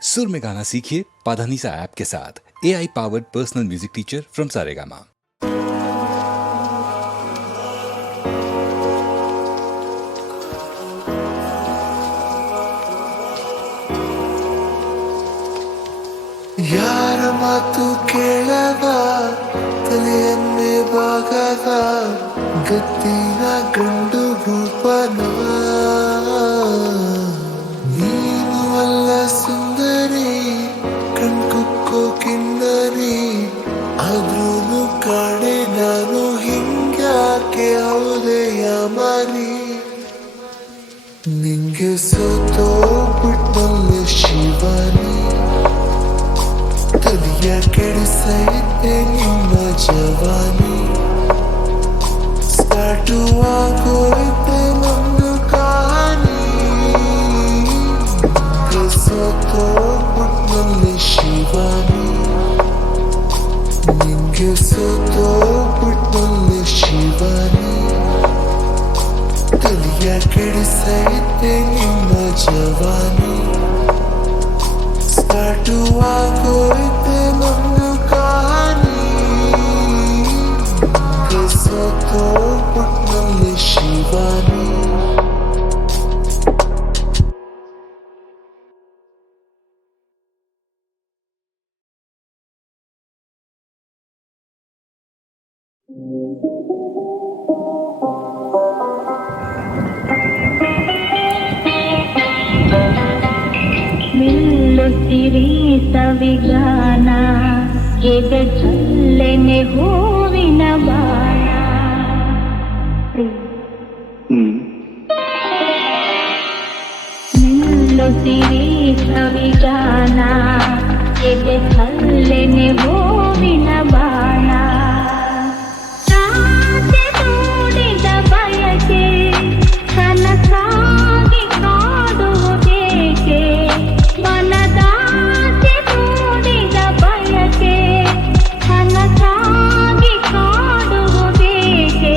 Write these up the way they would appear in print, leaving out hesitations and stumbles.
सुर में गाना सीखिए पाधानीसा ऐप के साथ। AI powered personal music teacher from Saregama. ಯಾರ ಮಾತು ಕೇಳದ ತಲೆಯನ್ನೇ ಬಾಗದ ಗತ್ತಿನ ಗಂಡು ರೂಪನ ನೀನು ಅಲ್ಲ ಸುಂದರಿ ಕಣ್ಕುಕ್ಕೋ ಕಿನ್ನರಿ ಆದ್ರೂ ಕಾಣೆ ನಾನು ಹಿಂಗ್ಯಾಕೆ ಹೌದೆಯ ಮರಿ ನಿಂಗೆ ಸೋತೋ ಬಿಟ್ನಲ್ಲ ಶಿವನಿ ತಲಿಯ ಕೆಡಿಸೈತೆ ನಿಮ್ಮ ಜವಾನಿ ಸ್ಟಾರ್ಟು ಆಗೋಯ್ತೆ ನಮ್ದು ಕಹಾನಿ ಸೋತೋಗ್ಬಿಟ್ನಲ್ಲಿ ಶಿವಾನಿ ನಿಂಗೆ ಸೋತೋಗ್ಬಿಟ್ನಲ್ಲಿ ಶಿವಾನಿ ತಲಿಯ ಕೆಡಿಸೈತೆ ನಿಮ್ಮ ಜವಾನಿ ಸ್ಟಾರ್ಟು ಆಗೋಯ್ತೆ ನಮ್ದು ಕಹಾನಿ ಸೋತೋಗ್ಬಿಟ್ನಲ್ಲಿ ಶಿವಾನಿ ನಿಲ್ಲುತ್ತಿರಿ ಸವಿಗಾನ ಎದೆ ಚಲ್ಲೆನೆ ಹೂವಿನ ಬಾಣ ನಿಲ್ಲುತ್ತಿರಿ ಸವಿಗಾನ ಎದೆ ಚಲ್ಲೆನೆ ಹೂವಿನ ಬಾಣ ರಾತ್ರಿ ಮೂಡಿದ ಬಯಕೆ ಕನಸಾಗಿ ಕಾಡುವುದೇಕೆ ಮನದಾಸೆ ಮೂಡಿದ ಬಯಕೆ ಕನಸಾಗಿ ಕಾಡುವುದೇಕೆ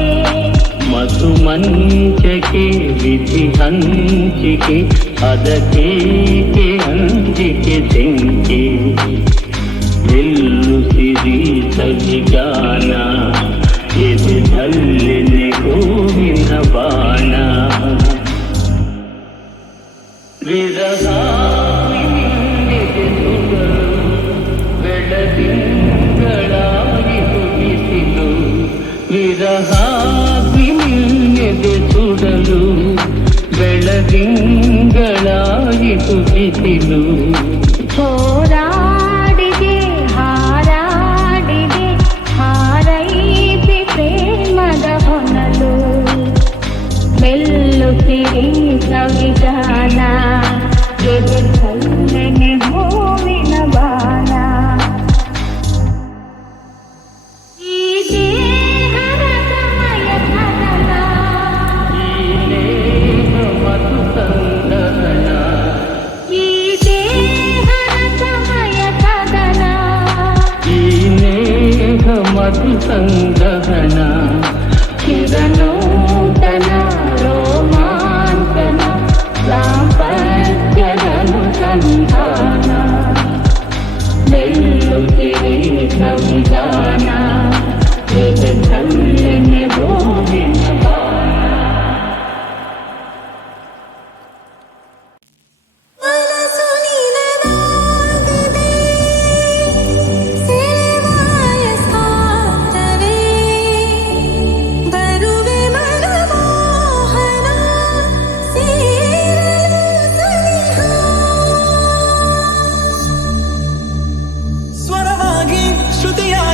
ಮಧು ಮಂಚಕೆ ವಿಧಿ ಹಂಚಿಕೆ ಅದಕ್ಕೇಕೆ ಅಂಜಿಕೆ ತೆಂಕೆ ನಿಲ್ಲುಸಿರಿ ಸವಿಗಾನ ಎದೆ ಧಲ್ಲೆನೆ ಹೂವಿನ ಬಾಣ ವಿರಹ ಬೆಳದಿಂಗಳಾಗಿ ಬಿಸಿಲು ವಿರಹಾಗ್ನಿ ನಿನ್ನೆದೆ ಸುಡಲು ಬೆಳದಿಂಗಳಾಯಿತು ಬಿಸಿಲು ಹೋರಾಡಿದೆ ಹಾರಾಡಿದೆ ಹಾರೈಸಿ ಪ್ರೇಮದ ಹೊನಲು ಮೆಲ್ಲುತ್ತಿರಿ ಸವಿಗಾನ ಎದೆ ಚಲ್ಲೆನೆ ಹೂವಿನ ಬಾಣ ಈ ದೇಹದ ಸಮಯ ಕನನ ಈ ನೇಹ ಮಧು ಸಂದಹನ ಈ ದೇಹದ ಸಮಯ ಕದನ ಈ ನೇಹ ಮಧು ಸಂದಹನ ಚಿರನೂತನ ರೋಮಾಂಚನ ದಾಂಪತ್ಯದನುಸಂಧಾನ ನಿಲ್ಲುತ್ತಿರಿ ಸವಿಗಾನ ಎದೆ ಚಲ್ಲೆನೆ ಹೂವಿನ ಬಾಣ ಮನಸ್ಸು ನಿನದಾಗಿದೆ ಸೇವಾಯ ಸಾರ್ಥವೇ ಬರುವೆ ಮನಮೋಹನ ಸೇರಲು ಸನಿಹ ಸ್ವರವಾಗಿ ಶ್ರುತಿಯಾಗಿ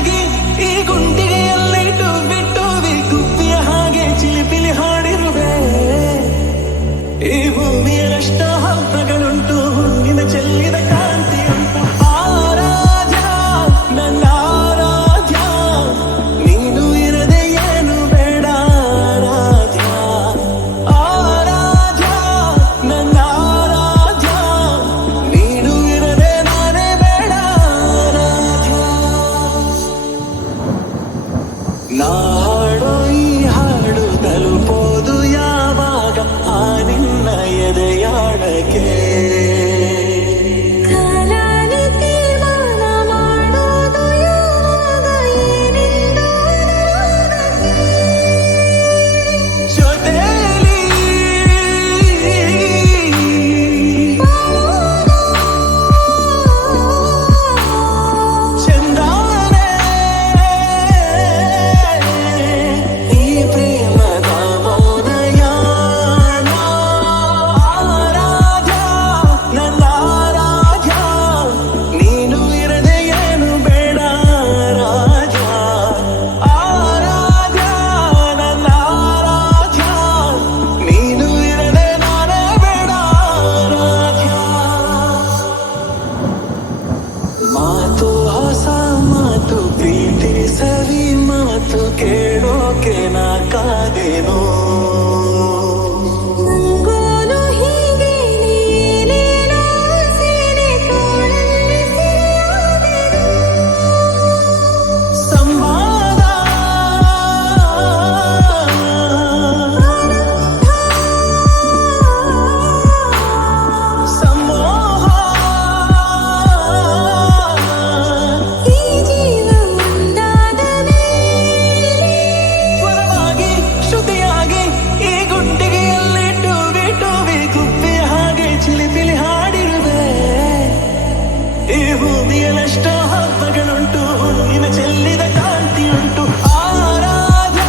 ಎಷ್ಟೋ ಹಬ್ಬಗಳುಂಟು ನಿನ್ನ ಚೆಲ್ಲಿದ ಕಾಂತಿಯುಂಟು ಆರಾಧ್ಯ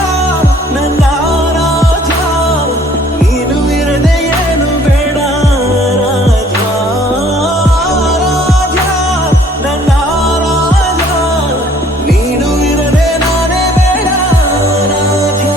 ನನ್ನ ಆರಾಧ್ಯ ನೀನು ಇರದೆ ಏನು ಬೇಡ ಆರಾಧ್ಯ ಆರಾಧ್ಯ ನನ್ನ ಆರಾಧ್ಯ ನೀನು ಇರದೆ ನಾನೇ ಬೇಡ ಆರಾಧ್ಯ.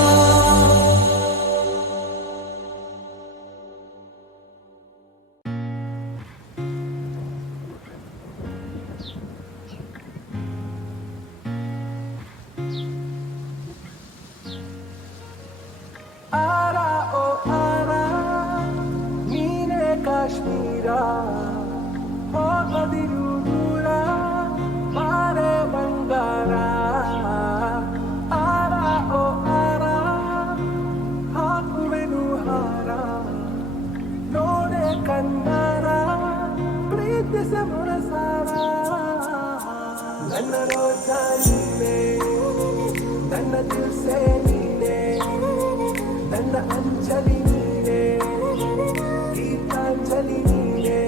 ಆರ ಓ ಆರ ನೀನೇ ಕಾಶ್ಮೀರ ಹೋಗದಿರು ದೂರ ಬಾರೆ ಬಂಗಾರ ಆರ ಓ ಆರ ಹಾಕುವೆನು ಹಾರ ನೋಡೆ ಕಣ್ಣಾರ ಪ್ರೀತಿಸ ಮುರಸಾರ ನನ್ನ ರೋಜ ನೀನೆ ನನ್ನ ದಿಲ್ಸೆ ನೀನೆ ನನ್ನ ಅಂಜಲಿ ನೀನೆ ಗೀತಾಂಜಲಿ ನೀನೆ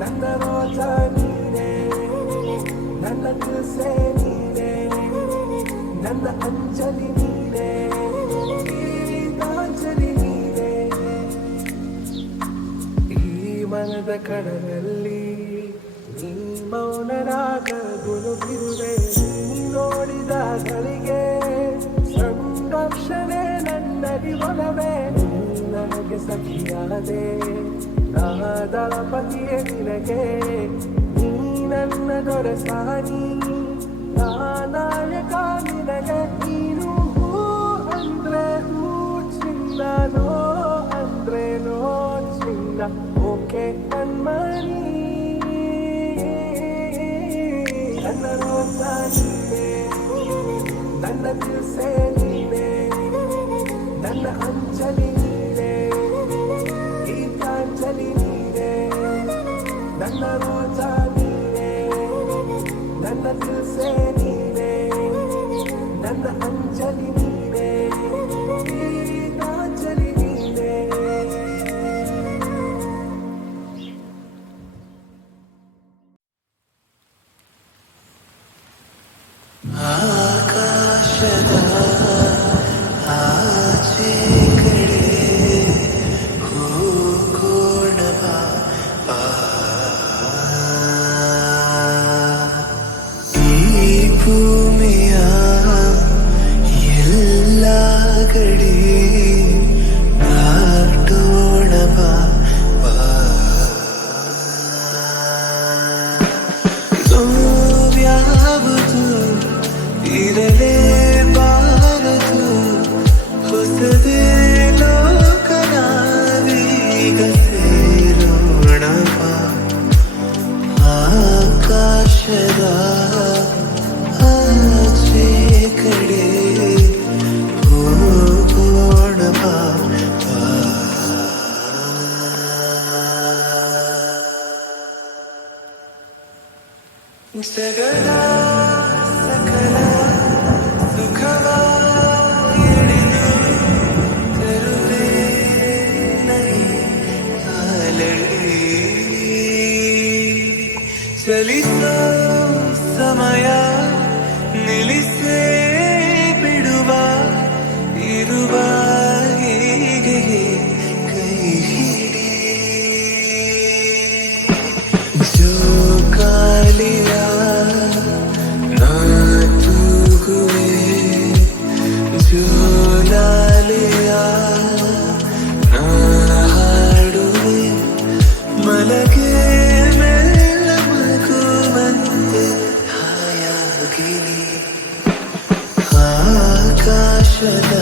ನನ್ನ ರೋಜ ನೀನೆ ನನ್ನ ದಿಲ್ಸೆ ನೀನೆ ನನ್ನ ಅಂಜಲಿ ನೀನೆ ಗೀತಾಂಜಲಿ ನೀನೆ ಈ ಮನದ ಕಡಲಲ್ಲಿ ನೀ ಮೌನರಾಗ ಗುನುಗಿರುವೆ ನೀ ನೋಡಿದ ಗಳಿಗೆ ಸಂಘರ್ಷಣೆ ನನ್ನಡಿ ಒಲವೇ ನನಗೆ ಸಖಿಯಾದೆ ನಾದಳಪತಿಯೇ ನಿನಗೆ ನೀ ನನ್ನ ದೊರಸಾನಿ ನಾಯಕ ನಿನಗೆ ನೀನು ಹೂ ಅಂದ್ರೆ ಹೂ ಚಿನ್ನ ನೋ ಅಂದ್ರೆ ನೋ ಚಿನ್ನ ಓಕೆ ಕಣ್ಮಣಿ ನನ್ನ ರೋಜ ನೀನೆ ನನ್ನ ದಿಲ್ಸೆ ನೀನೆ ನನ್ನ ಅಂಜಲಿ ನೀನೆ ಗೀತಾಂಜಲಿ ನೀನೆ ನನ್ನ ರೋಜ ನೀನೆ ನನ್ನ ದಿಲ್ಸೆ ನೀನೆ ನನ್ನ ಅಂಜಲಿ ನೀನೆ ಗೀತಾಂಜಲಿ ನೀನೆ. ಆಕಾಶದ ಆಚೆ ಕಡೆ ಹೋಗೋಣ ಬಾ. ಈ ಭೂಮಿಯ ಎಲ್ಲ ಕಡೆ ದಾಟೋಣ ಬಾ. ನೋವ್ಯಾವುದು ಇರಲೇಬಾರದು ಹೊಸದೇ ಲೋಕ ನಾವೀಗ ಸೇರೋಣ ಬಾ. ಆಕಾಶದ ಆಚೆ ಕಡೆ ಹೋಗೋಣ ಬಾ. ಜಗದ ಸಕಲ ಸುಖವ ಹಿಡಿದು ತರುವೆ ನೈ ಕಾಲಡಿ ಚಲಿಸೋ ಸಮಯ ನಿಲ್ಲಿಸೇ ಬಿಡುವ ಇರುವ ಹೀಗೆ ಕೈ ಹಿಡಿ ಜೋಕಾಲಿಯ ನಾ ತೂಗುವೆ ಜೋಲಾಲಿಯ ನಾ ಹಾಡುವೆ ಮಲಗೆ ಮೆಲ್ಲ ಮಗುವಂತೆ ಹಾಯಾಗಿನಿ ಆಕಾಶದ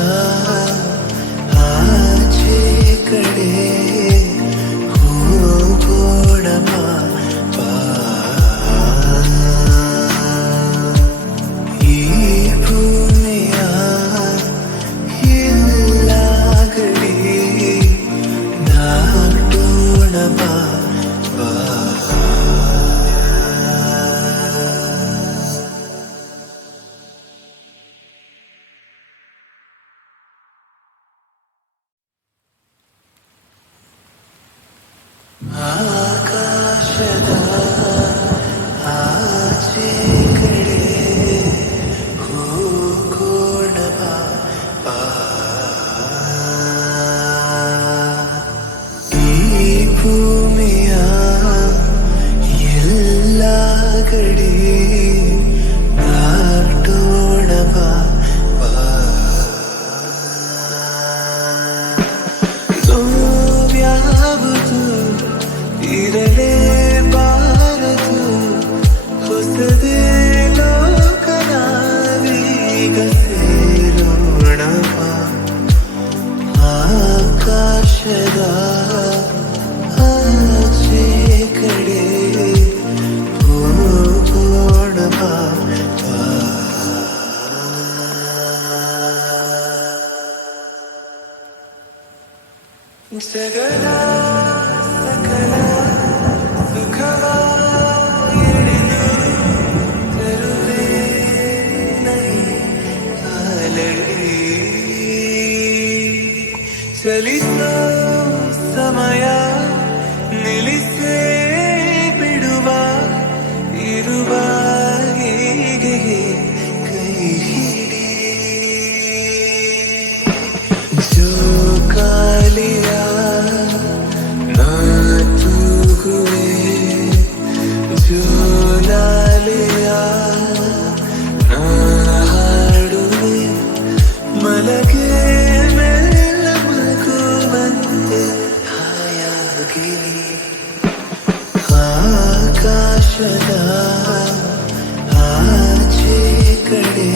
ಆಚೆ ಕಡೆ ಹೋಗೋಣ ಬಾ. ಈ ಭೂಮಿಯ ಎಲ್ಲ ಗಡಿ ದಾಟೋಣ ಬಾ. ಆಕಾಶದ ಜಗದ ಸಕಲ ಸುಖವ ಹಿಡಿದು ತರುವೆ ನೈ ಕಾಲಡಿ ಚಲಿಸೋ ಸಮಯ ನಿಲ್ಲಿಸೇ ಬಿಡುವ ಇರುವ ಹೀಗೆ ಕೈ ಹಿಡಿ ಜೋಕಾಲಿಯ ನಾ ತೂಗುವೆ ಜೋಲಾಲಿಯ ನಾ ಹಾಡುವೆ ಮಲಗೆ ಮೆಲ್ಲ ಮಗುವಂತೆ ಹಾಯಾಗಿರಿ ಆಕಾಶದ ಆಚೆ ಕಡೆ